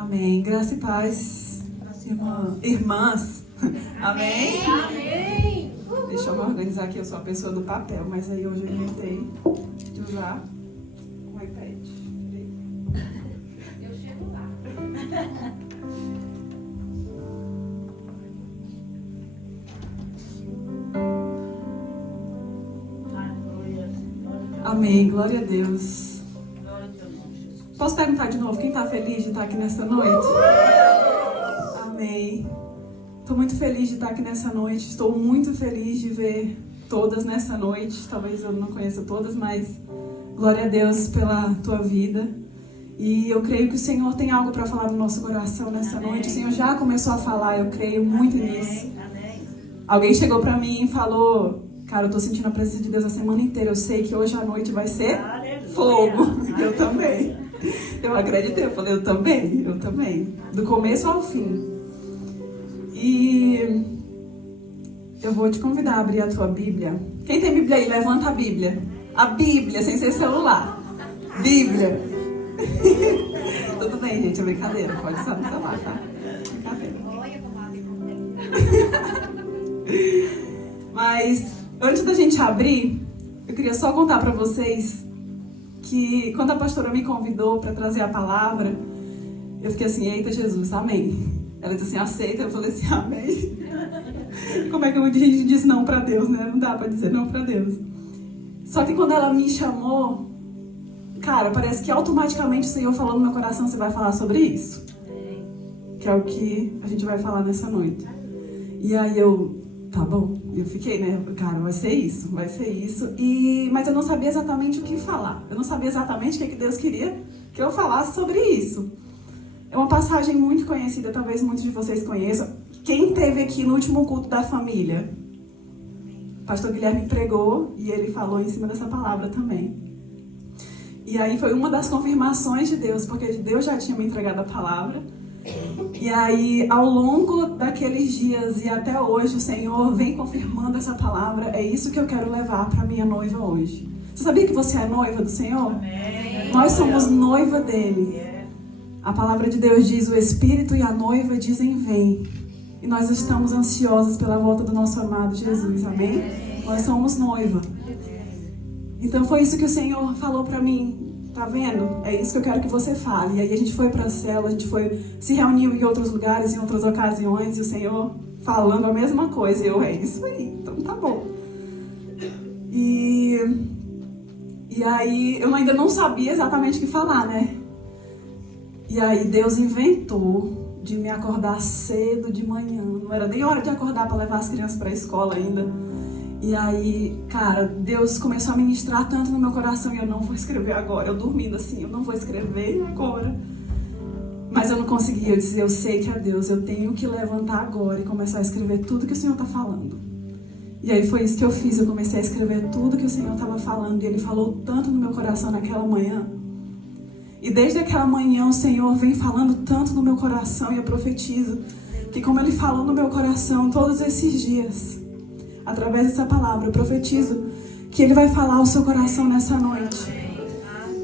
Amém. Graça e paz, irmãs. Amém? Amém. Deixa eu me organizar aqui, eu sou a pessoa do papel, mas aí hoje eu inventei de usar o iPad. Eu chego lá. Amém, glória a Deus. Posso perguntar de novo, quem está feliz de estar aqui nessa noite? Amém. Estou muito feliz de estar aqui nessa noite, estou muito feliz de ver todas nessa noite. Talvez eu não conheça todas, mas glória a Deus pela tua vida. E eu creio que o Senhor tem algo para falar no nosso coração nessa noite. O Senhor já começou a falar, eu creio muito nisso. Alguém chegou para mim e falou: cara, eu tô sentindo a presença de Deus a semana inteira. Eu sei que hoje à noite vai ser fogo. Eu também. Eu acreditei. Eu falei, eu também. Do começo ao fim. E eu vou te convidar a abrir a tua Bíblia. Quem tem Bíblia aí, levanta a Bíblia. A Bíblia, sem ser celular. Bíblia. Tudo bem, gente, é brincadeira. Pode usar no celular, tá? Brincadeira. Mas antes da gente abrir, eu queria só contar pra vocês que quando a pastora me convidou pra trazer a palavra, eu fiquei assim, eita Jesus, amém. Ela disse assim, aceita, eu falei assim, amém. Como é que a gente diz não pra Deus, né? Não dá pra dizer não pra Deus. Só que quando ela me chamou, cara, parece que automaticamente o Senhor falou no meu coração, você vai falar sobre isso. Que é o que a gente vai falar nessa noite. E aí tá bom, eu fiquei, né, cara, vai ser isso, mas eu não sabia exatamente o que falar, eu não sabia exatamente o que Deus queria que eu falasse sobre isso. É uma passagem muito conhecida, talvez muitos de vocês conheçam. Quem esteve aqui no último culto da família? O pastor Guilherme pregou e ele falou em cima dessa palavra também. E aí foi uma das confirmações de Deus, porque Deus já tinha me entregado a palavra. E aí, ao longo daqueles dias e até hoje, o Senhor vem confirmando essa palavra. É isso que eu quero levar para minha noiva hoje. Você sabia que você é noiva do Senhor? Amém. Nós somos noiva dele. A palavra de Deus diz, o Espírito e a noiva dizem vem. E nós estamos ansiosos pela volta do nosso amado Jesus, amém? Nós somos noiva. Então foi isso que o Senhor falou para mim. Tá vendo? É isso que eu quero que você fale. E aí a gente foi pra célula, a gente se reuniu em outros lugares, em outras ocasiões, e o Senhor falando a mesma coisa. E eu, é isso aí, então tá bom. E aí eu ainda não sabia exatamente o que falar, né? E aí Deus inventou de me acordar cedo de manhã. Não era nem hora de acordar para levar as crianças pra escola ainda. E aí, cara, Deus começou a ministrar tanto no meu coração e eu não vou escrever agora. Eu dormindo assim, eu não vou escrever agora. Mas eu não conseguia, eu dizia, eu sei que é Deus, eu tenho que levantar agora e começar a escrever tudo que o Senhor está falando. E aí foi isso que eu fiz, eu comecei a escrever tudo que o Senhor estava falando e Ele falou tanto no meu coração naquela manhã. E desde aquela manhã o Senhor vem falando tanto no meu coração e eu profetizo que como Ele falou no meu coração todos esses dias, através dessa palavra, eu profetizo que Ele vai falar ao seu coração nessa noite.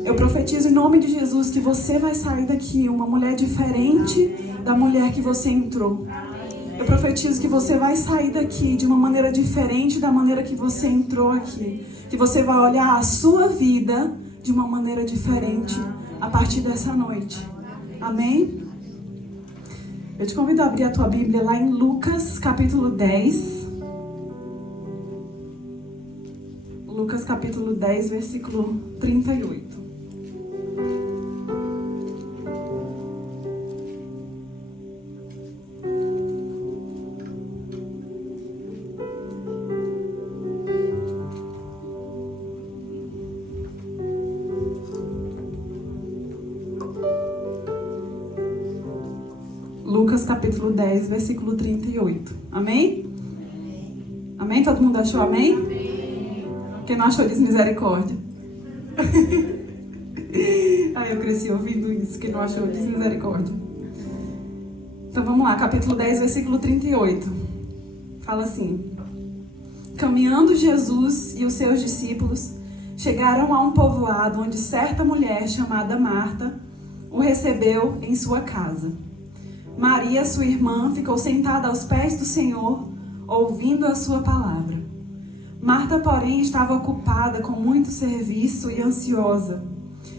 Eu profetizo em nome de Jesus que você vai sair daqui uma mulher diferente da mulher que você entrou. Eu profetizo que você vai sair daqui de uma maneira diferente da maneira que você entrou aqui. Que você vai olhar a sua vida de uma maneira diferente a partir dessa noite. Amém? Eu te convido a abrir a tua Bíblia lá em Lucas capítulo 10. Lucas capítulo 10, versículo 38. Lucas capítulo 10, versículo 38. Amém? Amém? Todo mundo achou amém? Quem não achou, diz misericórdia. Eu cresci ouvindo isso. Quem não achou, diz misericórdia. Então vamos lá, capítulo 10, versículo 38. Fala assim: caminhando Jesus e os seus discípulos chegaram a um povoado onde certa mulher chamada Marta o recebeu em sua casa. Maria, sua irmã, ficou sentada aos pés do Senhor, ouvindo a sua palavra. Marta, porém, estava ocupada com muito serviço e ansiosa.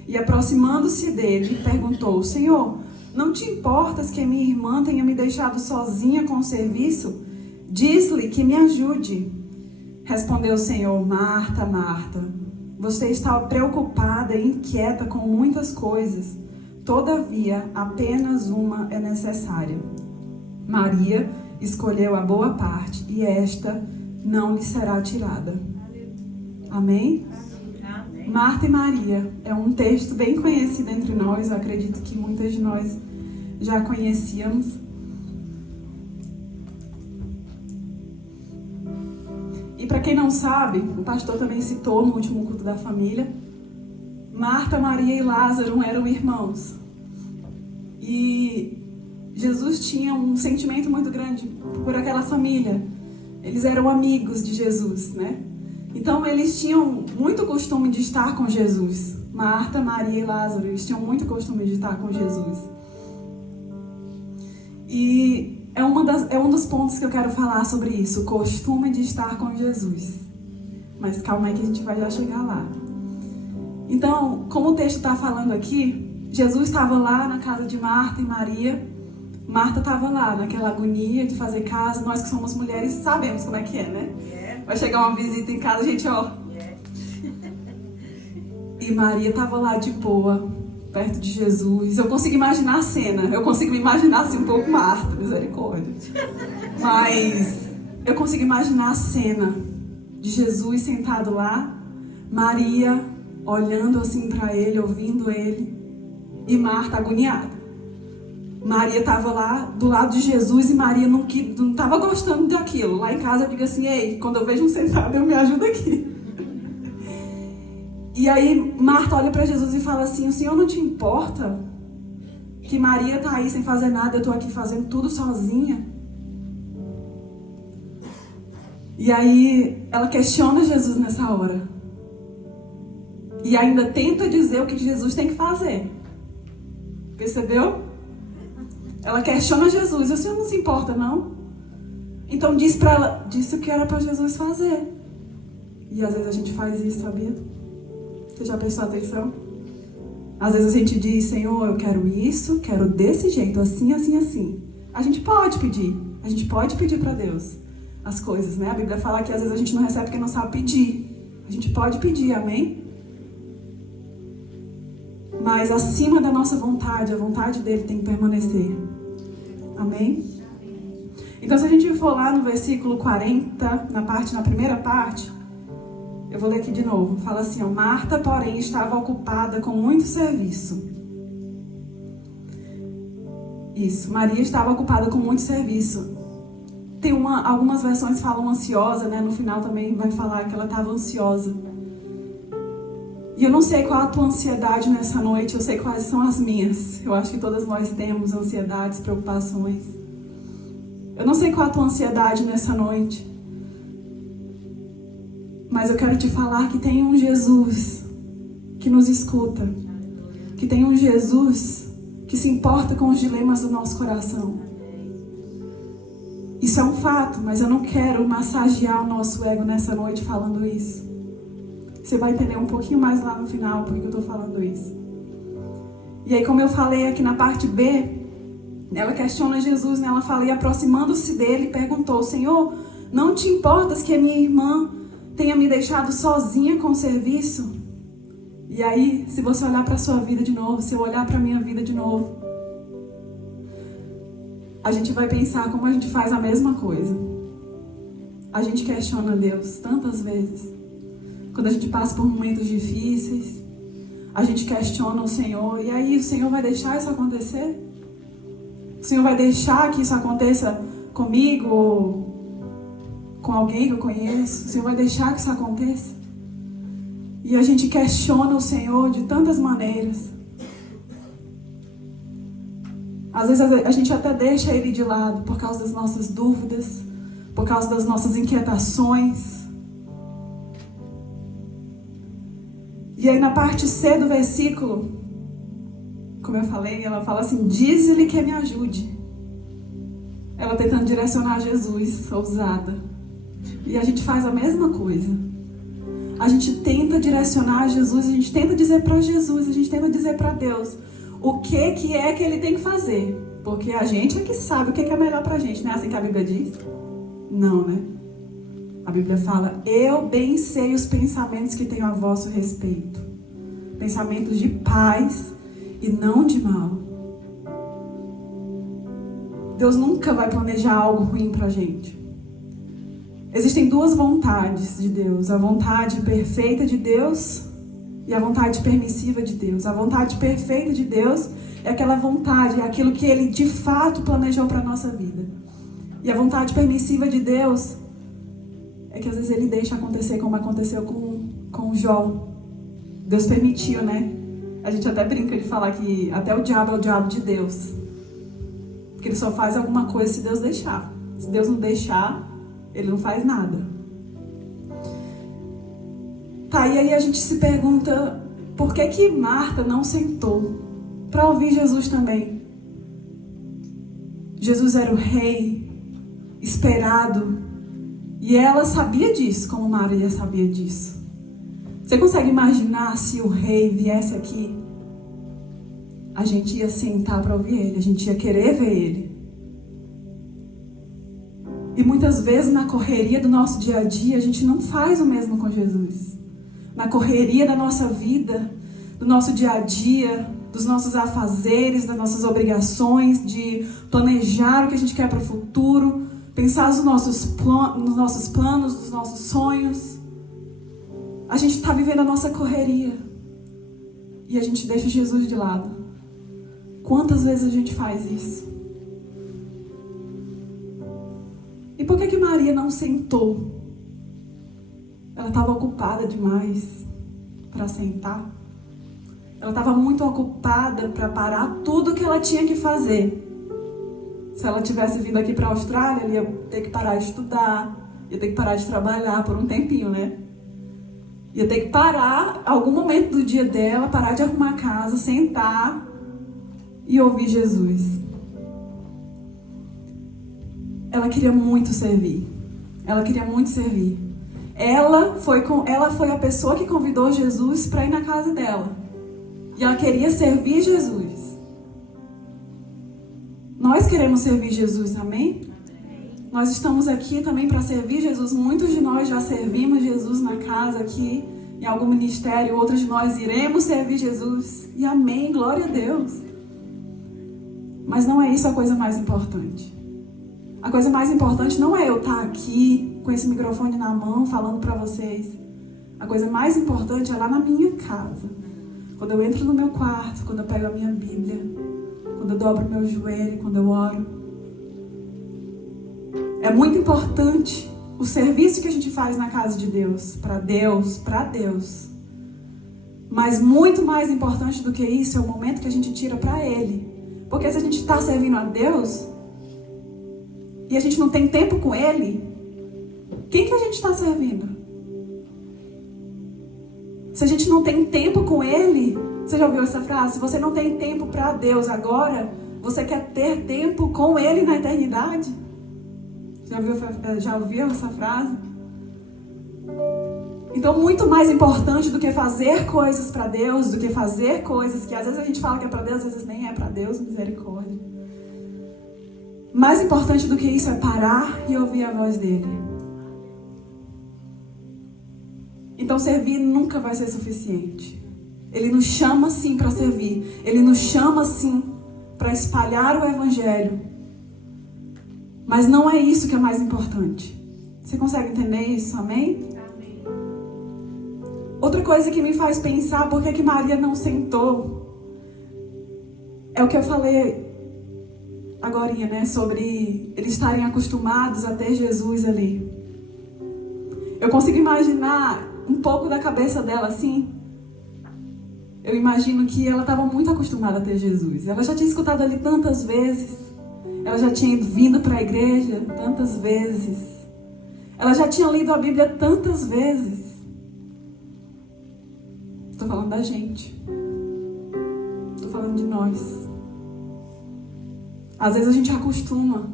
E aproximando-se dele, perguntou: Senhor, não te importas que minha irmã tenha me deixado sozinha com o serviço? Diz-lhe que me ajude. Respondeu o Senhor: Marta, Marta, você está preocupada e inquieta com muitas coisas. Todavia, apenas uma é necessária. Maria escolheu a boa parte e esta não lhe será tirada. Amém? Amém. Marta e Maria é um texto bem conhecido entre nós. Eu acredito que muitas de nós já conhecíamos. E para quem não sabe, o pastor também citou no último culto da família, Marta, Maria e Lázaro eram irmãos. E Jesus tinha um sentimento muito grande por aquela família. Eles eram amigos de Jesus, né? Então eles tinham muito costume de estar com Jesus. Marta, Maria e Lázaro, eles tinham muito costume de estar com Jesus. E é um dos pontos que eu quero falar sobre isso, o costume de estar com Jesus. Mas calma aí que a gente vai já chegar lá. Então, como o texto está falando aqui, Jesus estava lá na casa de Marta e Maria. Marta estava lá, naquela agonia de fazer casa. Nós que somos mulheres sabemos como é que é, né? Vai chegar uma visita em casa, a gente, ó. E Maria estava lá de boa, perto de Jesus. Eu consigo imaginar a cena. Eu consigo me imaginar assim um pouco Marta, misericórdia. Mas eu consigo imaginar a cena de Jesus sentado lá, Maria olhando assim para ele, ouvindo ele, e Marta agoniada. Maria estava lá do lado de Jesus e Maria não estava gostando daquilo. Lá em casa eu digo assim: ei, quando eu vejo um sentado, eu me ajudo aqui. E aí Marta olha para Jesus e fala assim: o Senhor não te importa que Maria está aí sem fazer nada, eu estou aqui fazendo tudo sozinha? E aí ela questiona Jesus nessa hora. E ainda tenta dizer o que Jesus tem que fazer. Percebeu? Ela questiona Jesus: o Senhor não se importa, não? Então diz para ela, disse o que era para Jesus fazer. E às vezes a gente faz isso, sabia? Você já prestou atenção? Às vezes a gente diz: Senhor, eu quero isso, quero desse jeito, assim, assim, assim. A gente pode pedir para Deus as coisas, né? A Bíblia fala que às vezes a gente não recebe porque não sabe pedir. A gente pode pedir, amém? Mas acima da nossa vontade, a vontade dele tem que permanecer. Amém? Então, se a gente for lá no versículo 40, na primeira parte, eu vou ler aqui de novo. Fala assim, ó: Marta, porém, estava ocupada com muito serviço. Isso, Maria estava ocupada com muito serviço. Algumas versões falam ansiosa, né? No final também vai falar que ela estava ansiosa. E eu não sei qual a tua ansiedade nessa noite, eu sei quais são as minhas. Eu acho que todas nós temos ansiedades, preocupações. Eu não sei qual a tua ansiedade nessa noite. Mas eu quero te falar que tem um Jesus que nos escuta. Que tem um Jesus que se importa com os dilemas do nosso coração. Isso é um fato, mas eu não quero massagear o nosso ego nessa noite falando isso. Você vai entender um pouquinho mais lá no final porque eu estou falando isso. E aí, como eu falei aqui na parte B, ela questiona Jesus, né? Ela fala: e aproximando-se dele, perguntou: Senhor, não te importas que a minha irmã tenha me deixado sozinha com o serviço? E aí, se você olhar para a sua vida de novo, se eu olhar para a minha vida de novo, a gente vai pensar como a gente faz a mesma coisa. A gente questiona Deus tantas vezes. Quando a gente passa por momentos difíceis, a gente questiona o Senhor. E aí, o Senhor vai deixar isso acontecer? O Senhor vai deixar que isso aconteça comigo ou com alguém que eu conheço? O Senhor vai deixar que isso aconteça? E a gente questiona o Senhor de tantas maneiras. Às vezes a gente até deixa Ele de lado por causa das nossas dúvidas, por causa das nossas inquietações. E aí na parte C do versículo, como eu falei, ela fala assim, diz-lhe que me ajude. Ela tentando direcionar Jesus, ousada. E a gente faz a mesma coisa. A gente tenta direcionar Jesus, a gente tenta dizer para Jesus, a gente tenta dizer para Deus o que é que Ele tem que fazer. Porque a gente é que sabe o que é melhor pra gente, não é assim que a Bíblia diz? Não, né? A Bíblia fala, eu bem sei os pensamentos que tenho a vosso respeito. Pensamentos de paz e não de mal. Deus nunca vai planejar algo ruim pra gente. Existem duas vontades de Deus. A vontade perfeita de Deus e a vontade permissiva de Deus. A vontade perfeita de Deus é aquela vontade, é aquilo que Ele de fato planejou para a nossa vida. E a vontade permissiva de Deus é que às vezes Ele deixa acontecer como aconteceu com Jó. Deus permitiu, né? A gente até brinca de falar que até o diabo é o diabo de Deus. Porque Ele só faz alguma coisa se Deus deixar. Se Deus não deixar, Ele não faz nada. Tá, e aí a gente se pergunta, por que Marta não sentou para ouvir Jesus também? Jesus era o rei esperado e ela sabia disso, como Maria sabia disso. Você consegue imaginar se o rei viesse aqui? A gente ia sentar para ouvir ele, a gente ia querer ver ele. E muitas vezes na correria do nosso dia a dia, a gente não faz o mesmo com Jesus. Na correria da nossa vida, do nosso dia a dia, dos nossos afazeres, das nossas obrigações, de planejar o que a gente quer para o futuro, pensar nos nossos planos, nos nossos sonhos. A gente está vivendo a nossa correria e a gente deixa Jesus de lado. Quantas vezes a gente faz isso? E por que Maria não sentou? Ela estava ocupada demais para sentar. Ela estava muito ocupada para parar tudo que ela tinha que fazer. Se ela tivesse vindo aqui para a Austrália, ela ia ter que parar de estudar, ia ter que parar de trabalhar por um tempinho, né? Ia ter que parar, algum momento do dia dela, parar de arrumar a casa, sentar e ouvir Jesus. Ela queria muito servir. Ela queria muito servir. Ela foi a pessoa que convidou Jesus para ir na casa dela. E ela queria servir Jesus. Nós queremos servir Jesus, amém? Nós estamos aqui também para servir Jesus. Muitos de nós já servimos Jesus na casa aqui, em algum ministério. Outros de nós iremos servir Jesus. E amém, glória a Deus. Mas não é isso a coisa mais importante. A coisa mais importante não é eu estar aqui com esse microfone na mão falando para vocês. A coisa mais importante é lá na minha casa. Quando eu entro no meu quarto, quando eu pego a minha Bíblia, quando eu dobro o meu joelho, quando eu oro. É muito importante o serviço que a gente faz na casa de Deus, para Deus, para Deus. Mas muito mais importante do que isso é o momento que a gente tira para Ele. Porque se a gente está servindo a Deus e a gente não tem tempo com Ele, quem que a gente está servindo? Se a gente não tem tempo com Ele, você já ouviu essa frase? Se você não tem tempo para Deus agora, você quer ter tempo com Ele na eternidade? Já ouviu essa frase? Então, muito mais importante do que fazer coisas para Deus, do que fazer coisas que às vezes a gente fala que é para Deus, às vezes nem é para Deus, misericórdia. Mais importante do que isso é parar e ouvir a voz dele. Então, servir nunca vai ser suficiente. Ele nos chama sim para servir. Ele nos chama sim para espalhar o Evangelho. Mas não é isso que é mais importante. Você consegue entender isso? Amém? Amém. Outra coisa que me faz pensar por que Maria não sentou é o que eu falei agorinha, né? Sobre eles estarem acostumados a ter Jesus ali. Eu consigo imaginar um pouco da cabeça dela assim. Eu imagino que ela estava muito acostumada a ter Jesus. Ela já tinha escutado ali tantas vezes. Ela já tinha vindo para a igreja tantas vezes. Ela já tinha lido a Bíblia tantas vezes. Estou falando da gente. Estou falando de nós. Às vezes a gente acostuma.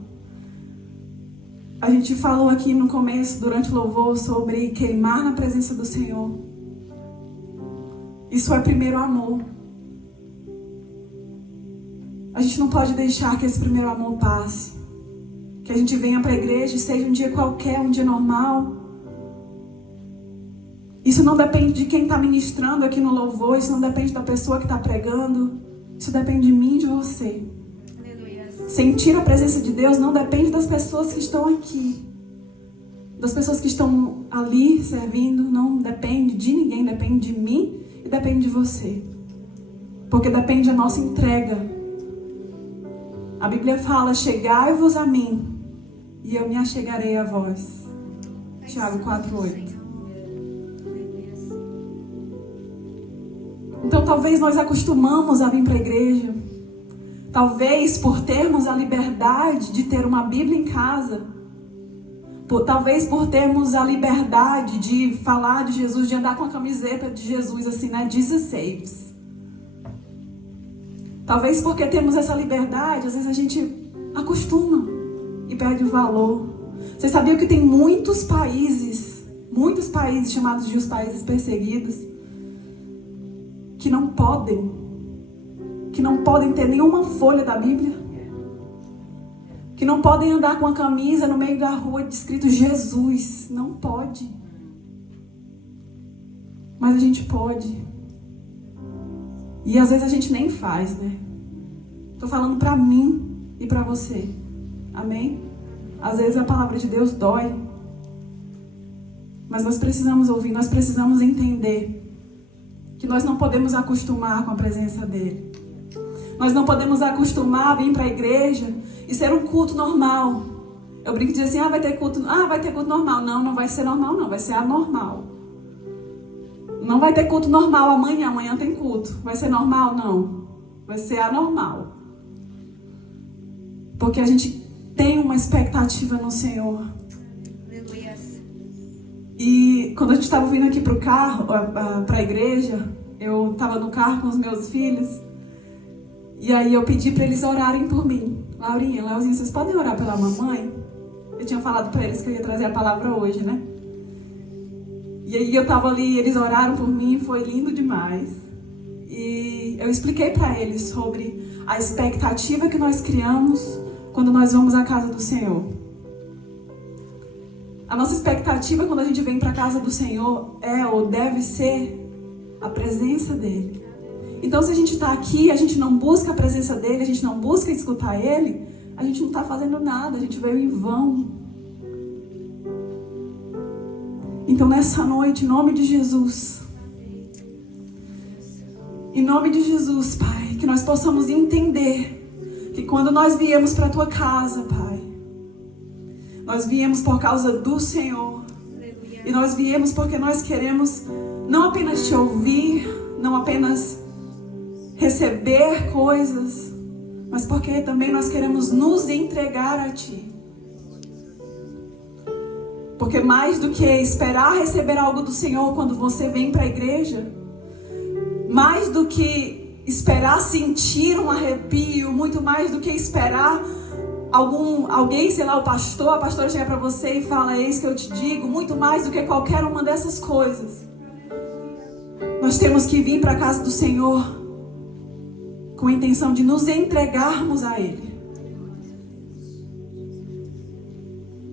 A gente falou aqui no começo, durante o louvor, sobre queimar na presença do Senhor. Isso é primeiro amor. A gente não pode deixar que esse primeiro amor passe. Que a gente venha para a igreja e seja um dia qualquer, um dia normal. Isso não depende de quem está ministrando aqui no louvor. Isso não depende da pessoa que está pregando. Isso depende de mim e de você. Aleluia. Sentir a presença de Deus não depende das pessoas que estão aqui. Das pessoas que estão ali servindo. Não depende de ninguém. Depende de mim e depende de você. Porque depende da nossa entrega. A Bíblia fala, chegai-vos a mim, e eu me achegarei a vós. Tiago 4:8. Então talvez nós acostumamos a vir para a igreja. Talvez por termos a liberdade de ter uma Bíblia em casa. Talvez por termos a liberdade de falar de Jesus, de andar com a camiseta de Jesus assim, né? Jesus saves. Talvez porque temos essa liberdade, às vezes a gente acostuma e perde o valor. Vocês sabiam que tem muitos países chamados de os países perseguidos, que não podem ter nenhuma folha da Bíblia, que não podem andar com a camisa no meio da rua escrito Jesus. Não pode. Mas a gente pode. E às vezes a gente nem faz, né? Tô falando pra mim e pra você. Amém? Às vezes a palavra de Deus dói. Mas nós precisamos ouvir, nós precisamos entender que nós não podemos acostumar com a presença dele. Nós não podemos acostumar a vir pra igreja e ser um culto normal. Eu brinco e digo assim, vai ter culto normal. Não vai ser normal não, vai ser anormal. Não vai ter culto normal amanhã tem culto. Vai ser normal? Não. Vai ser anormal. Porque a gente tem uma expectativa no Senhor. Aleluia. E quando a gente estava vindo aqui para o carro, para a igreja, eu estava no carro com os meus filhos. E aí eu pedi para eles orarem por mim. Laurinha, Leozinho, vocês podem orar pela mamãe? Eu tinha falado para eles que eu ia trazer a palavra hoje, né? E aí eu tava ali, eles oraram por mim, foi lindo demais. E eu expliquei para eles sobre a expectativa que nós criamos quando nós vamos à casa do Senhor. A nossa expectativa quando a gente vem para a casa do Senhor é ou deve ser a presença dele. Então se a gente está aqui, a gente não busca a presença dele, a gente não busca escutar ele, a gente não está fazendo nada, a gente veio em vão. Então nessa noite, em nome de Jesus, Pai, que nós possamos entender que quando nós viemos para a tua casa, Pai, nós viemos por causa do Senhor. E nós viemos porque nós queremos não apenas te ouvir, não apenas receber coisas, mas porque também nós queremos nos entregar a ti. Porque mais do que esperar receber algo do Senhor quando você vem para a igreja, mais do que esperar sentir um arrepio, muito mais do que esperar alguém, sei lá, o pastor, a pastora chegar para você e fala, eis que eu te digo, muito mais do que qualquer uma dessas coisas. Nós temos que vir para a casa do Senhor com a intenção de nos entregarmos a Ele.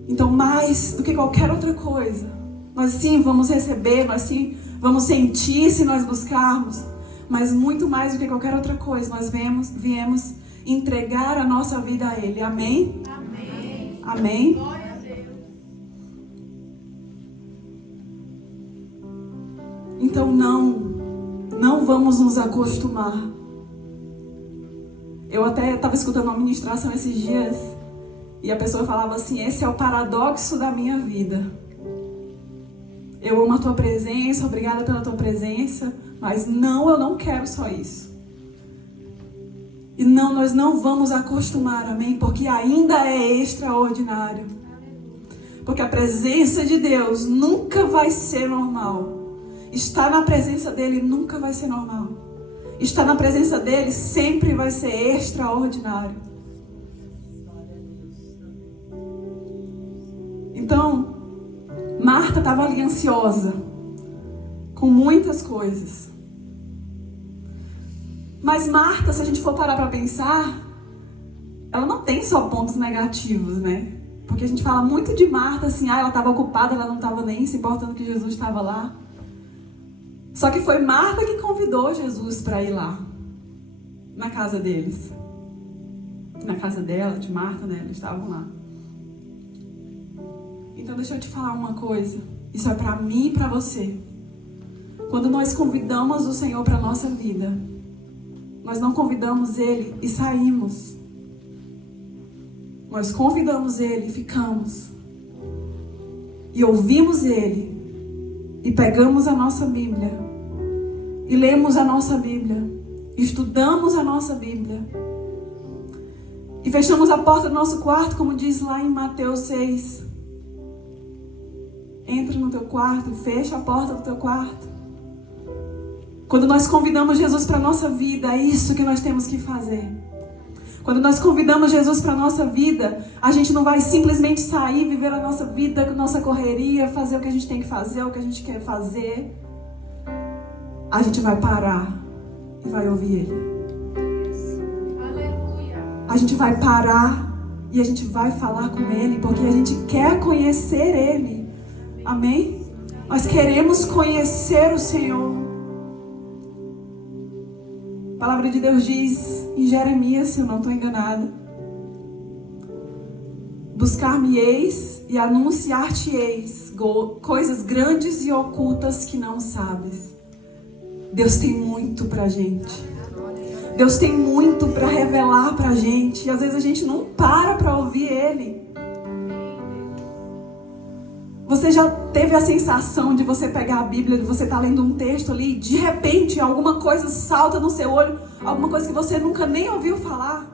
Então, mais do que qualquer outra coisa, nós sim vamos receber, nós sim vamos sentir se nós buscarmos, mas muito mais do que qualquer outra coisa, nós viemos entregar a nossa vida a Ele. Amém? Amém. Amém? Glória a Deus. Então não vamos nos acostumar. Eu até estava escutando uma ministração esses dias e a pessoa falava assim, esse é o paradoxo da minha vida. Eu amo a tua presença, obrigada pela tua presença, mas eu não quero só isso. E nós não vamos acostumar, amém? Porque ainda é extraordinário. Porque a presença de Deus nunca vai ser normal. Estar na presença dele nunca vai ser normal. estar na presença dele sempre vai ser extraordinário. Então, Marta estava ali ansiosa, com muitas coisas. Mas Marta, se a gente for parar para pensar, ela não tem só pontos negativos, né? Porque a gente fala muito de Marta, assim, ela estava ocupada, ela não estava nem se importando que Jesus estava lá. Só que foi Marta que convidou Jesus para ir lá, na casa deles. Na casa dela, de Marta, né? Eles estavam lá. Então deixa eu te falar uma coisa. Isso é para mim e para você. Quando nós convidamos o Senhor para a nossa vida, nós não convidamos Ele e saímos. Nós convidamos Ele e ficamos. E ouvimos Ele. E pegamos a nossa Bíblia. E lemos a nossa Bíblia. Estudamos a nossa Bíblia. E fechamos a porta do nosso quarto, como diz lá em Mateus 6. Entra no teu quarto e fecha a porta do teu quarto. Quando nós convidamos Jesus para a nossa vida, é isso que nós temos que fazer. Quando nós convidamos Jesus para a nossa vida, a gente não vai simplesmente sair, viver a nossa vida, a nossa correria, fazer o que a gente tem que fazer, o que a gente quer fazer. A gente vai parar e vai ouvir Ele. Aleluia. A gente vai parar e a gente vai falar com Ele, porque a gente quer conhecer Ele. Amém? Nós queremos conhecer o Senhor. A palavra de Deus diz em Jeremias, se eu não estou enganada: buscar-me-eis e anunciar-te-eis coisas grandes e ocultas que não sabes. Deus tem muito pra gente. Deus tem muito para revelar pra gente. E às vezes a gente não para ouvir Ele. Você já teve a sensação de você pegar a Bíblia, de você estar lendo um texto ali, de repente alguma coisa salta no seu olho, alguma coisa que você nunca nem ouviu falar?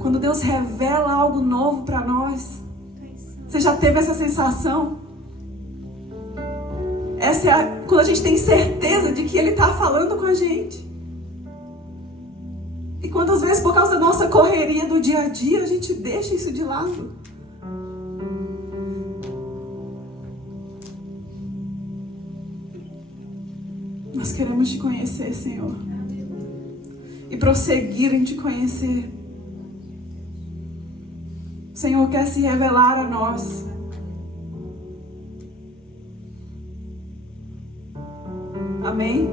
Quando Deus revela algo novo para nós, você já teve essa sensação? Essa é quando a gente tem certeza de que Ele está falando com a gente. E quantas vezes, por causa da nossa correria do dia a dia, a gente deixa isso de lado? Nós queremos te conhecer, Senhor. E prosseguir em te conhecer. O Senhor quer se revelar a nós. Amém?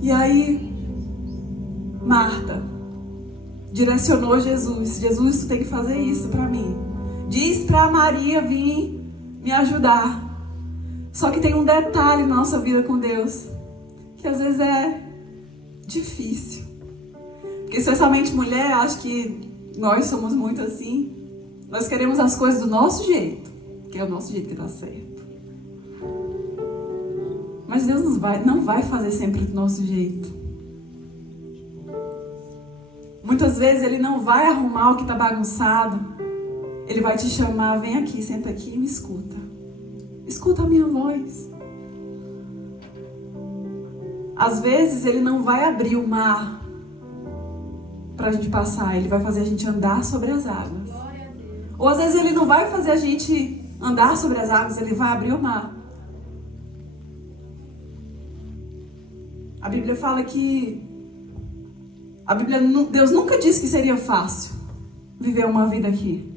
E aí, Marta direcionou Jesus. Jesus, tu tem que fazer isso para mim. Diz para Maria vir me ajudar. Só que tem um detalhe na nossa vida com Deus, que às vezes é difícil. Porque especialmente mulher, acho que nós somos muito assim. Nós queremos as coisas do nosso jeito, que é o nosso jeito que dá certo. Mas Deus não vai fazer sempre do nosso jeito. Muitas vezes Ele não vai arrumar o que está bagunçado. Ele vai te chamar: vem aqui, senta aqui e me escuta. Escuta a minha voz. Às vezes Ele não vai abrir o mar para a gente passar. Ele vai fazer a gente andar sobre as águas. Ou às vezes Ele não vai fazer a gente andar sobre as águas. Ele vai abrir o mar. A Bíblia fala que Deus nunca disse que seria fácil viver uma vida aqui.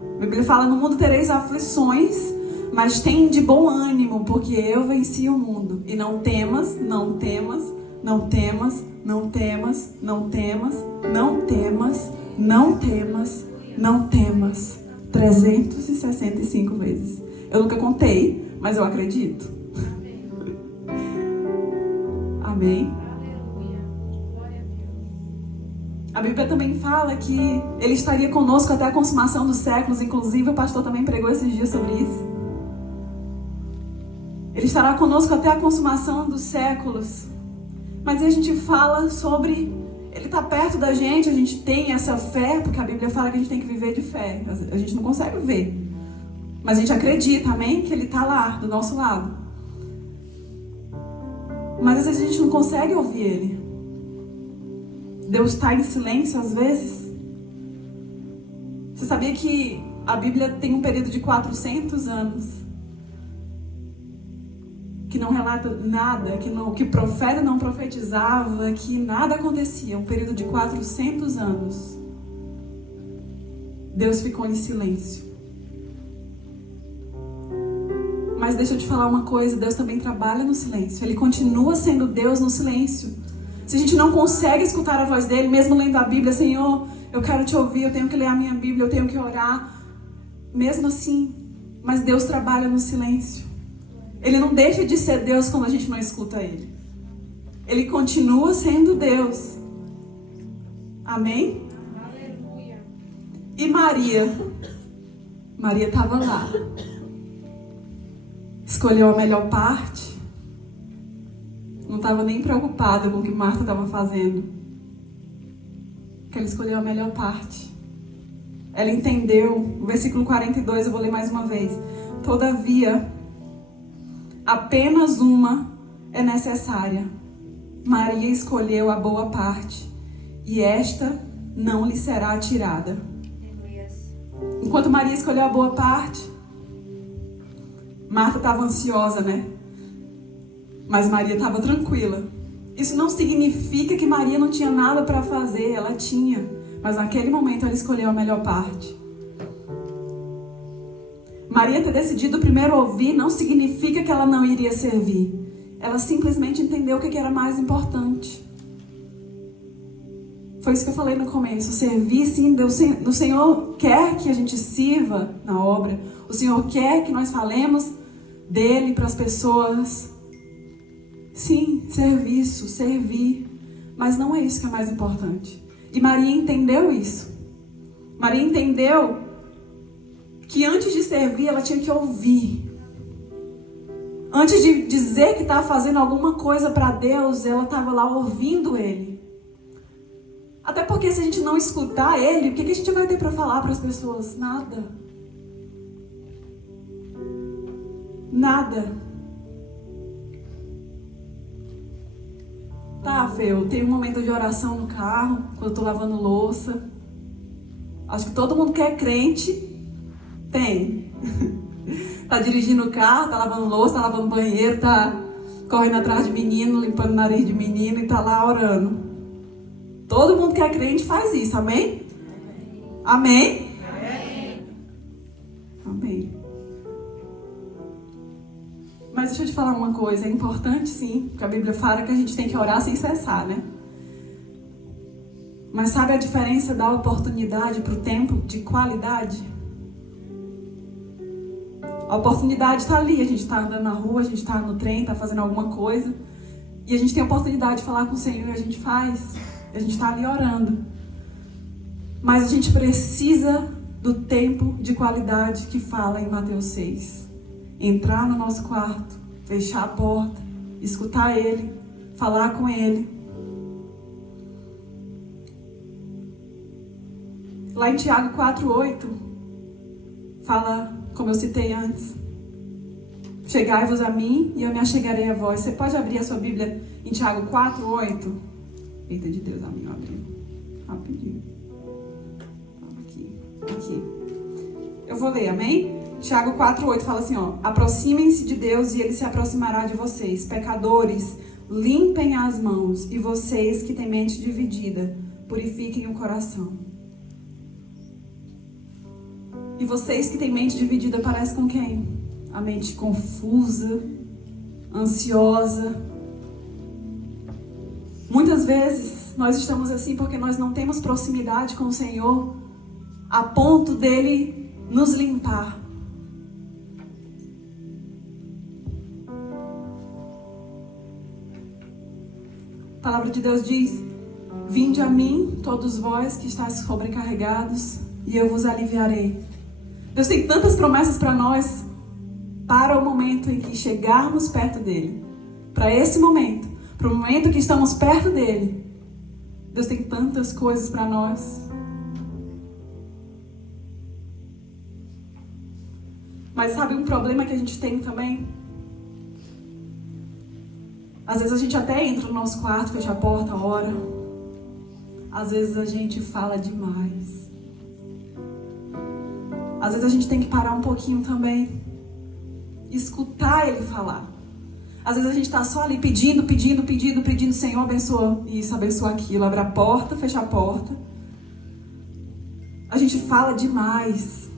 A Bíblia fala: no mundo tereis aflições, mas tem de bom ânimo, porque eu venci o mundo. E não temas, não temas, não temas, não temas, não temas, não temas, não temas, não temas. 365 vezes. Eu nunca contei, mas eu acredito. Amém? A Bíblia também fala que Ele estaria conosco até a consumação dos séculos. Inclusive o pastor também pregou esses dias sobre isso. Ele estará conosco até a consumação dos séculos. Mas aí a gente fala sobre Ele está perto da gente, a gente tem essa fé, porque a Bíblia fala que a gente tem que viver de fé. A gente não consegue ver, mas a gente acredita, amém? Que Ele está lá, do nosso lado. Mas às vezes a gente não consegue ouvir Ele. Deus está em silêncio às vezes. Você sabia que a Bíblia tem um período de 400 anos que não relata nada, que o profeta não profetizava, que nada acontecia? Um período de 400 anos. Deus ficou em silêncio. Mas deixa eu te falar uma coisa, Deus também trabalha no silêncio. Ele continua sendo Deus no silêncio. Se a gente não consegue escutar a voz dele, mesmo lendo a Bíblia, Senhor, eu quero te ouvir, eu tenho que ler a minha Bíblia, eu tenho que orar. Mesmo assim, mas Deus trabalha no silêncio. Ele não deixa de ser Deus quando a gente não escuta Ele. Ele continua sendo Deus. Amém? Aleluia. E Maria? Maria estava lá. Escolheu a melhor parte. Não estava nem preocupada com o que Marta estava fazendo. Porque ela escolheu a melhor parte. Ela entendeu. O versículo 42, eu vou ler mais uma vez. Todavia, apenas uma é necessária. Maria escolheu a boa parte, e esta não lhe será tirada. Aleluia. Enquanto Maria escolheu a boa parte, Marta estava ansiosa, né? Mas Maria estava tranquila. Isso não significa que Maria não tinha nada para fazer, ela tinha. Mas naquele momento ela escolheu a melhor parte. Maria ter decidido primeiro ouvir não significa que ela não iria servir. Ela simplesmente entendeu o que era mais importante. Foi isso que eu falei no começo. Servir, sim, o Senhor quer que a gente sirva na obra. O Senhor quer que nós falemos dele para as pessoas. Sim, serviço, servir. Mas não é isso que é mais importante. E Maria entendeu isso. Maria entendeu que antes de servir, ela tinha que ouvir. Antes de dizer que estava fazendo alguma coisa para Deus, ela estava lá ouvindo Ele. Até porque se a gente não escutar Ele, o que a gente vai ter para falar para as pessoas? Nada. Nada. Tá, Fê, eu tenho um momento de oração no carro, quando eu tô lavando louça. Acho que todo mundo que é crente tem. Tá dirigindo o carro, tá lavando louça, tá lavando banheiro, tá correndo atrás de menino, limpando o nariz de menino e tá lá orando. Todo mundo que é crente faz isso, amém? Amém? Amém. Amém. Mas deixa eu te falar uma coisa, é importante sim, porque a Bíblia fala que a gente tem que orar sem cessar, né? Mas sabe a diferença da oportunidade para o tempo de qualidade? A oportunidade está ali, a gente está andando na rua, a gente está no trem, está fazendo alguma coisa. E a gente tem a oportunidade de falar com o Senhor e a gente faz. A gente está ali orando. Mas a gente precisa do tempo de qualidade que fala em Mateus 6. Entrar no nosso quarto, fechar a porta, escutar Ele, falar com Ele. Lá em Tiago 4:8, fala, como eu citei antes, chegai-vos a mim e eu me achegarei a vós. Você pode abrir a sua Bíblia em Tiago 4:8? Eita de Deus, a minha abriu rapidinho. Aqui. Eu vou ler, amém? Tiago 4:8 fala assim, ó: aproximem-se de Deus e Ele se aproximará de vocês. Pecadores, limpem as mãos, e vocês que têm mente dividida, purifiquem o coração. E vocês que têm mente dividida, parece com quem? A mente confusa, ansiosa. Muitas vezes nós estamos assim porque nós não temos proximidade com o Senhor a ponto dele nos limpar. A palavra de Deus diz: vinde a mim, todos vós que estáis sobrecarregados, e eu vos aliviarei. Deus tem tantas promessas para nós, para o momento em que chegarmos perto dele. Para esse momento, para o momento que estamos perto dele, Deus tem tantas coisas para nós. Mas sabe um problema que a gente tem também? Às vezes a gente até entra no nosso quarto, fecha a porta, ora. Às vezes a gente fala demais. Às vezes a gente tem que parar um pouquinho também. Escutar Ele falar. Às vezes a gente está só ali pedindo, Senhor, abençoa isso, abençoa aquilo. Abre a porta, fecha a porta. A gente fala demais.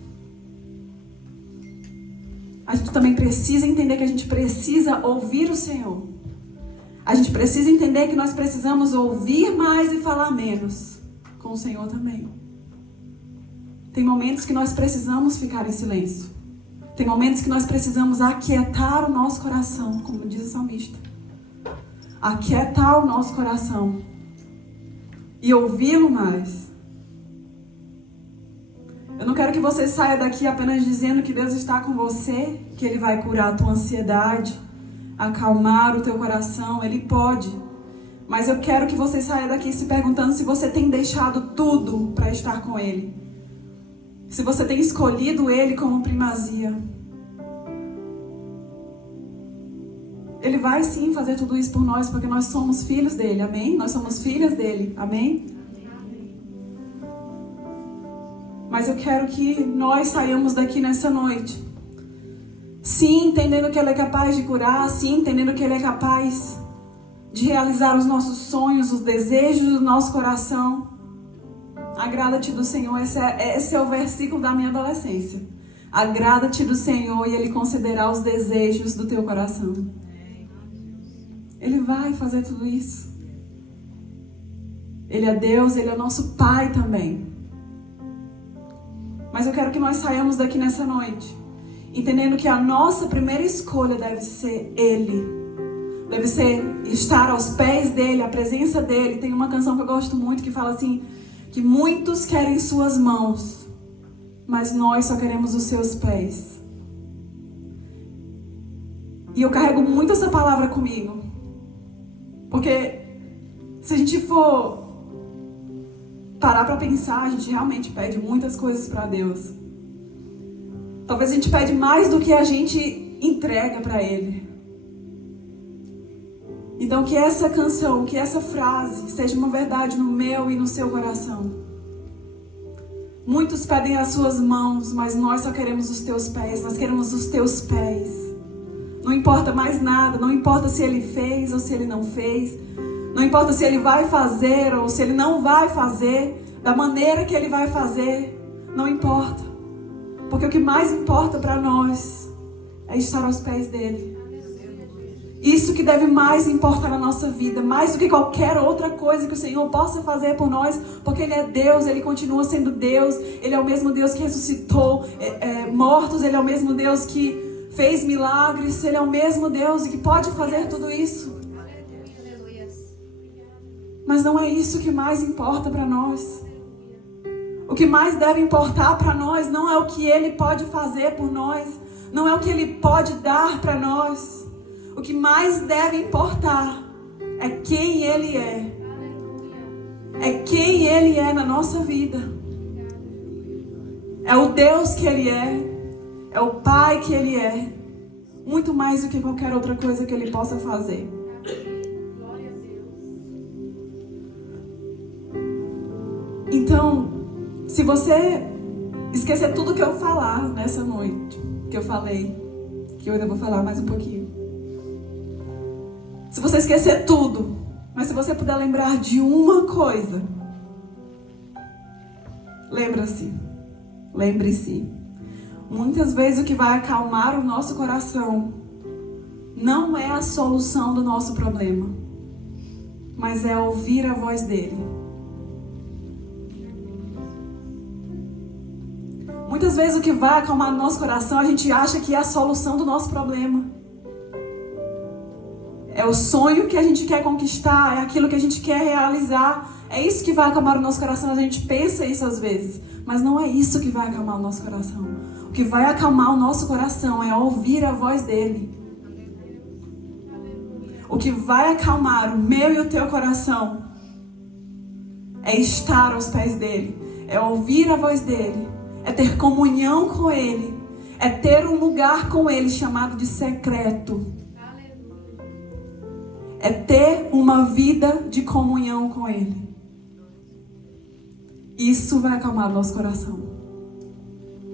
A gente também precisa entender que a gente precisa ouvir o Senhor. A gente precisa entender que nós precisamos ouvir mais e falar menos com o Senhor também. Tem momentos que nós precisamos ficar em silêncio. Tem momentos que nós precisamos aquietar o nosso coração, como diz o salmista. Aquietar o nosso coração e ouvi-lo mais. Eu não quero que você saia daqui apenas dizendo que Deus está com você, que Ele vai curar a tua ansiedade, acalmar o teu coração. Ele pode. Mas eu quero que você saia daqui se perguntando se você tem deixado tudo para estar com Ele. Se você tem escolhido Ele como primazia. Ele vai sim fazer tudo isso por nós, porque nós somos filhos dele, amém? Nós somos filhas dele, amém? Mas eu quero que nós saiamos daqui nessa noite. Sim, entendendo que Ele é capaz de curar. Sim, entendendo que Ele é capaz de realizar os nossos sonhos, os desejos do nosso coração. Agrada-te do Senhor. Esse é o versículo da minha adolescência. Agrada-te do Senhor e Ele concederá os desejos do teu coração. Ele vai fazer tudo isso. Ele é Deus, Ele é nosso Pai também. Mas eu quero que nós saiamos daqui nessa noite entendendo que a nossa primeira escolha deve ser Ele. Deve ser estar aos pés dEle, a presença dEle. Tem uma canção que eu gosto muito que fala assim, que muitos querem suas mãos, mas nós só queremos os seus pés. E eu carrego muito essa palavra comigo. Porque se a gente for parar para pensar, a gente realmente pede muitas coisas para Deus. Talvez a gente pede mais do que a gente entrega para Ele. Então que essa canção, que essa frase seja uma verdade no meu e no seu coração. Muitos pedem as suas mãos, mas nós só queremos os teus pés. Nós queremos os teus pés. Não importa mais nada, não importa se Ele fez ou se Ele não fez. Não importa se Ele vai fazer ou se Ele não vai fazer, da maneira que Ele vai fazer, não importa. Porque o que mais importa para nós é estar aos pés dEle. Isso que deve mais importar na nossa vida, mais do que qualquer outra coisa que o Senhor possa fazer por nós, porque Ele é Deus, Ele continua sendo Deus, Ele é o mesmo Deus que ressuscitou mortos, Ele é o mesmo Deus que fez milagres, Ele é o mesmo Deus e que pode fazer tudo isso. Mas não é isso que mais importa para nós. O que mais deve importar para nós não é o que Ele pode fazer por nós, não é o que Ele pode dar para nós. O que mais deve importar é quem Ele é. É quem Ele é na nossa vida. É o Deus que Ele é o Pai que Ele é. Muito mais do que qualquer outra coisa que Ele possa fazer. Então, se você esquecer tudo que eu falar nessa noite, que eu falei, que eu ainda vou falar mais um pouquinho. Se você esquecer tudo, mas se você puder lembrar de uma coisa, lembre-se. Muitas vezes o que vai acalmar o nosso coração não é a solução do nosso problema, mas é ouvir a voz dEle. Muitas vezes o que vai acalmar o nosso coração, a gente acha que é a solução do nosso problema. É o sonho que a gente quer conquistar, é aquilo que a gente quer realizar. É isso que vai acalmar o nosso coração, a gente pensa isso às vezes. Mas não é isso que vai acalmar o nosso coração. O que vai acalmar o nosso coração é ouvir a voz dEle. O que vai acalmar o meu e o teu coração é estar aos pés dEle. É ouvir a voz dEle. É ter comunhão com Ele. É ter um lugar com Ele chamado de secreto. é ter uma vida de comunhão com Ele. Isso vai acalmar o nosso coração.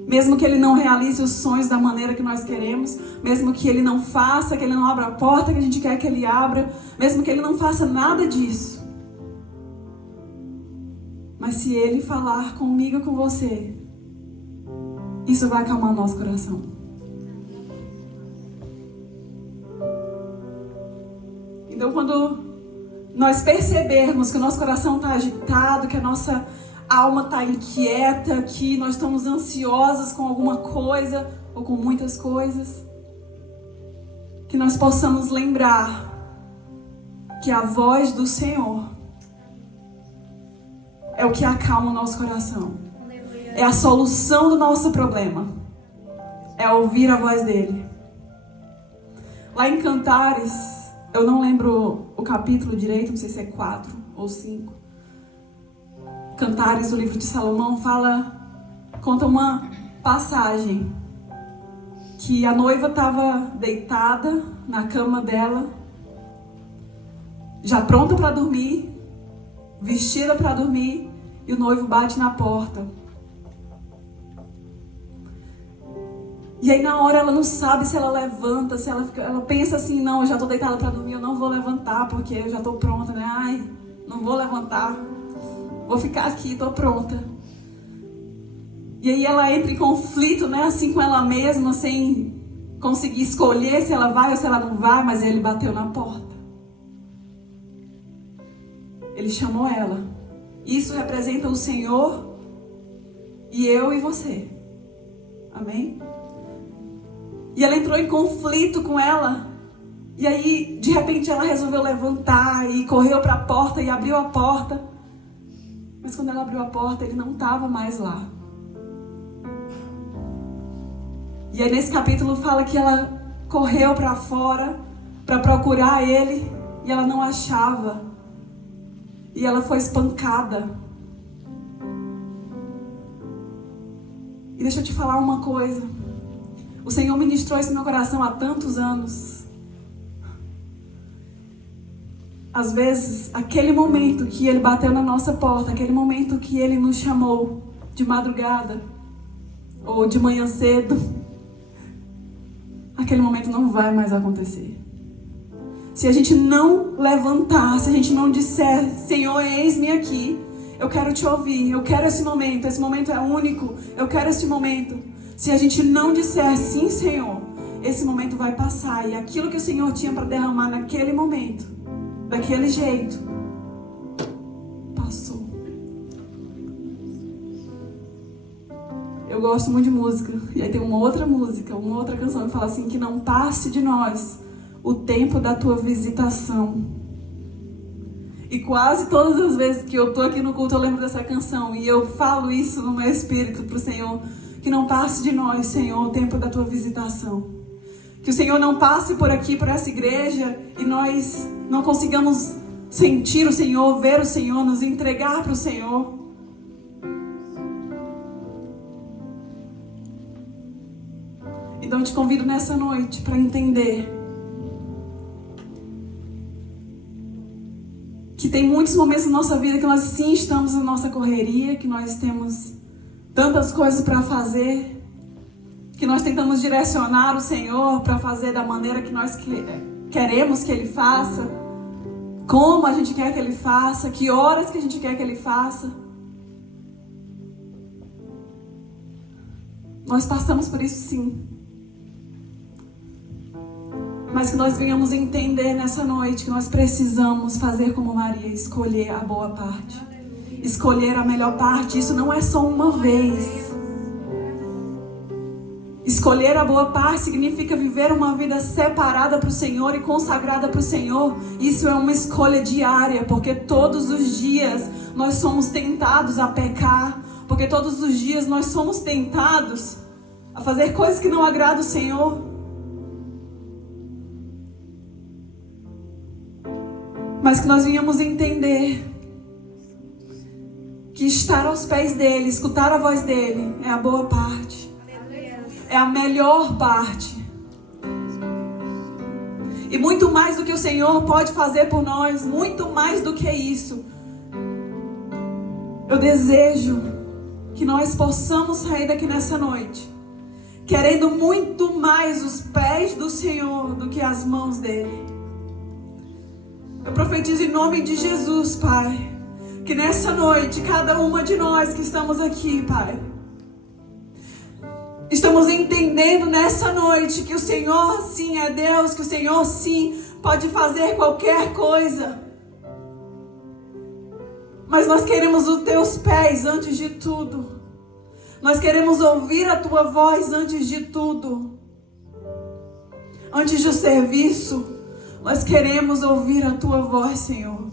Mesmo que Ele não realize os sonhos da maneira que nós queremos, mesmo que Ele não faça, que Ele não abra a porta que a gente quer que Ele abra, mesmo que Ele não faça nada disso. Mas se Ele falar comigo e com você, isso vai acalmar o nosso coração. Então, quando nós percebermos que o nosso coração está agitado, que a nossa alma está inquieta, que nós estamos ansiosas com alguma coisa ou com muitas coisas, que nós possamos lembrar que a voz do Senhor é o que acalma o nosso coração. É a solução do nosso problema. É ouvir a voz dele. Lá em Cantares, eu não lembro o capítulo direito, não sei se é 4 ou 5. Cantares, o livro de Salomão, conta uma passagem que a noiva estava deitada na cama dela, já pronta para dormir, vestida para dormir, e o noivo bate na porta. E aí na hora ela não sabe se ela levanta, se ela pensa assim, não, eu já estou deitada para dormir, eu não vou levantar porque eu já estou pronta, né? Ai, não vou levantar. Vou ficar aqui, tô pronta. E aí ela entra em conflito, né? Assim com ela mesma, sem conseguir escolher se ela vai ou se ela não vai, mas ele bateu na porta. Ele chamou ela. Isso representa o Senhor e eu e você. Amém? E ela entrou em conflito com ela. E aí, de repente, ela resolveu levantar e correu para a porta e abriu a porta. Mas quando ela abriu a porta, ele não estava mais lá. E aí nesse capítulo fala que ela correu para fora para procurar ele e ela não achava. E ela foi espancada. E deixa eu te falar uma coisa. O Senhor ministrou isso no meu coração há tantos anos. Às vezes, aquele momento que Ele bateu na nossa porta, aquele momento que Ele nos chamou de madrugada ou de manhã cedo, aquele momento não vai mais acontecer. Se a gente não levantar, se a gente não disser, Senhor, eis-me aqui, eu quero te ouvir, eu quero esse momento é único, eu quero esse momento. Se a gente não disser, sim, Senhor, esse momento vai passar e aquilo que o Senhor tinha para derramar naquele momento, daquele jeito, passou. Eu gosto muito de música. E aí tem uma outra música, uma outra canção que fala assim, que não passe de nós o tempo da tua visitação. E quase todas as vezes que eu tô aqui no culto eu lembro dessa canção. E eu falo isso no meu espírito pro Senhor. Que não passe de nós, Senhor, o tempo da tua visitação. Que o Senhor não passe por aqui, por essa igreja, e nós não consigamos sentir o Senhor, ver o Senhor, nos entregar para o Senhor. Então eu te convido nessa noite para entender que tem muitos momentos na nossa vida que nós sim estamos na nossa correria, que nós temos tantas coisas para fazer, que nós tentamos direcionar o Senhor para fazer da maneira que nós queremos que Ele faça, como a gente quer que Ele faça, que horas que a gente quer que Ele faça. Nós passamos por isso sim. Mas que nós venhamos entender nessa noite que nós precisamos fazer como Maria, escolher a boa parte. Escolher a melhor parte. Isso não é só uma vez. Escolher a boa parte significa viver uma vida separada para o Senhor e consagrada para o Senhor. Isso é uma escolha diária, porque todos os dias nós somos tentados a pecar, porque todos os dias nós somos tentados a fazer coisas que não agradam o Senhor. Mas que nós venhamos entender que estar aos pés dele, escutar a voz dele, é a boa parte. É a melhor parte. E muito mais do que o Senhor pode fazer por nós, muito mais do que isso. Eu desejo que nós possamos sair daqui nessa noite querendo muito mais os pés do Senhor do que as mãos dele. Eu profetizo em nome de Jesus, Pai, que nessa noite, cada uma de nós que estamos aqui, Pai, estamos entendendo nessa noite que o Senhor sim é Deus, que o Senhor sim pode fazer qualquer coisa. Mas nós queremos os teus pés antes de tudo. Nós queremos ouvir a tua voz antes de tudo. Antes do serviço, nós queremos ouvir a tua voz, Senhor.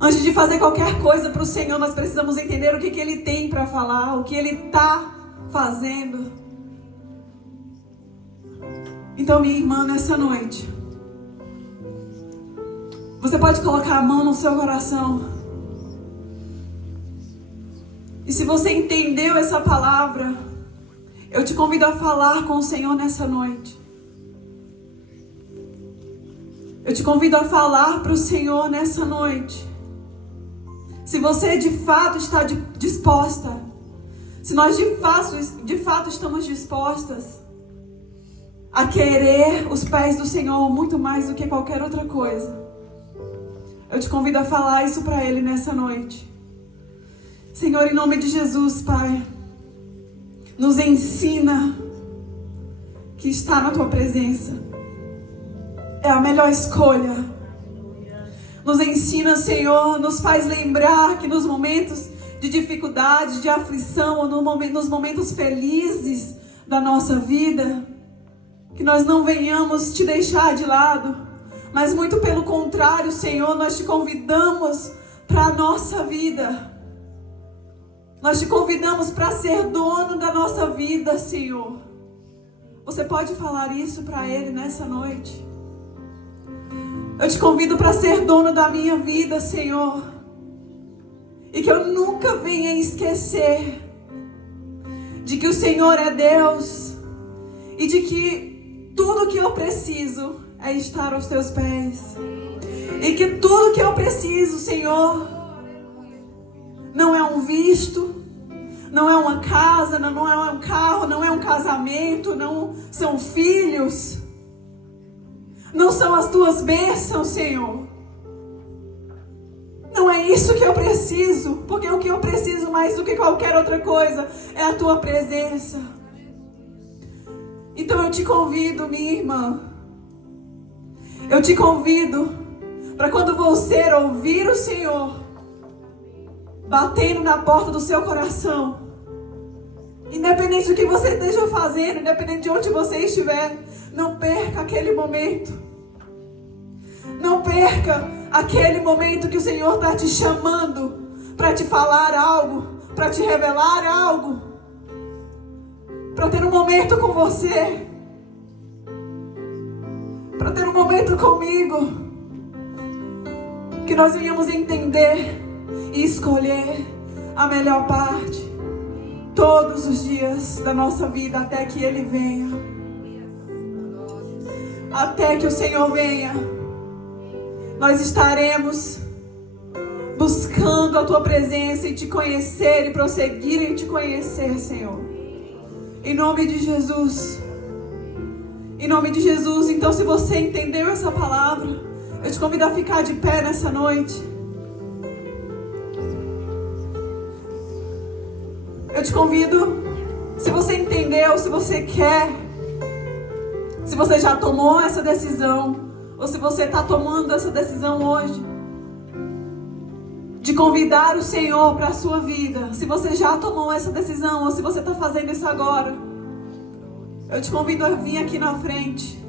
Antes de fazer qualquer coisa para o Senhor, nós precisamos entender o que Ele tem para falar, o que Ele está fazendo. Então, minha irmã, nessa noite, você pode colocar a mão no seu coração. E se você entendeu essa palavra, eu te convido a falar com o Senhor nessa noite. Eu te convido a falar para o Senhor nessa noite. Se você de fato está disposta, se nós de fato estamos dispostas a querer os pés do Senhor muito mais do que qualquer outra coisa, eu te convido a falar isso para Ele nessa noite. Senhor, em nome de Jesus, Pai, nos ensina que estar na Tua presença é a melhor escolha. Nos ensina, Senhor, nos faz lembrar que nos momentos de dificuldade, de aflição, ou nos momentos felizes da nossa vida, que nós não venhamos te deixar de lado, mas muito pelo contrário, Senhor, nós te convidamos para a nossa vida. Nós te convidamos para ser dono da nossa vida, Senhor. Você pode falar isso para Ele nessa noite? Eu te convido para ser dono da minha vida, Senhor. E que eu nunca venha esquecer de que o Senhor é Deus. E de que tudo que eu preciso é estar aos teus pés. E que tudo que eu preciso, Senhor, não é um visto, não é uma casa, não é um carro, não é um casamento, não são filhos, não são as tuas bênçãos, Senhor. Não é isso que eu preciso, porque o que eu preciso mais do que qualquer outra coisa é a tua presença. Então eu te convido, minha irmã, eu te convido para quando você ouvir o Senhor batendo na porta do seu coração, independente do que você esteja fazendo, independente de onde você estiver, não perca aquele momento. Não perca aquele momento que o Senhor está te chamando para te falar algo, para te revelar algo, para ter um momento com você, para ter um momento comigo, que nós venhamos entender e escolher a melhor parte todos os dias da nossa vida até que Ele venha. Até que o Senhor venha, nós estaremos buscando a Tua presença e te conhecer e prosseguir em te conhecer, Senhor. Em nome de Jesus. Em nome de Jesus. Então, se você entendeu essa palavra, eu te convido a ficar de pé nessa noite. Eu te convido, se você entendeu, se você quer, se você já tomou essa decisão, ou se você está tomando essa decisão hoje, de convidar o Senhor para a sua vida, se você já tomou essa decisão, ou se você está fazendo isso agora, eu te convido a vir aqui na frente.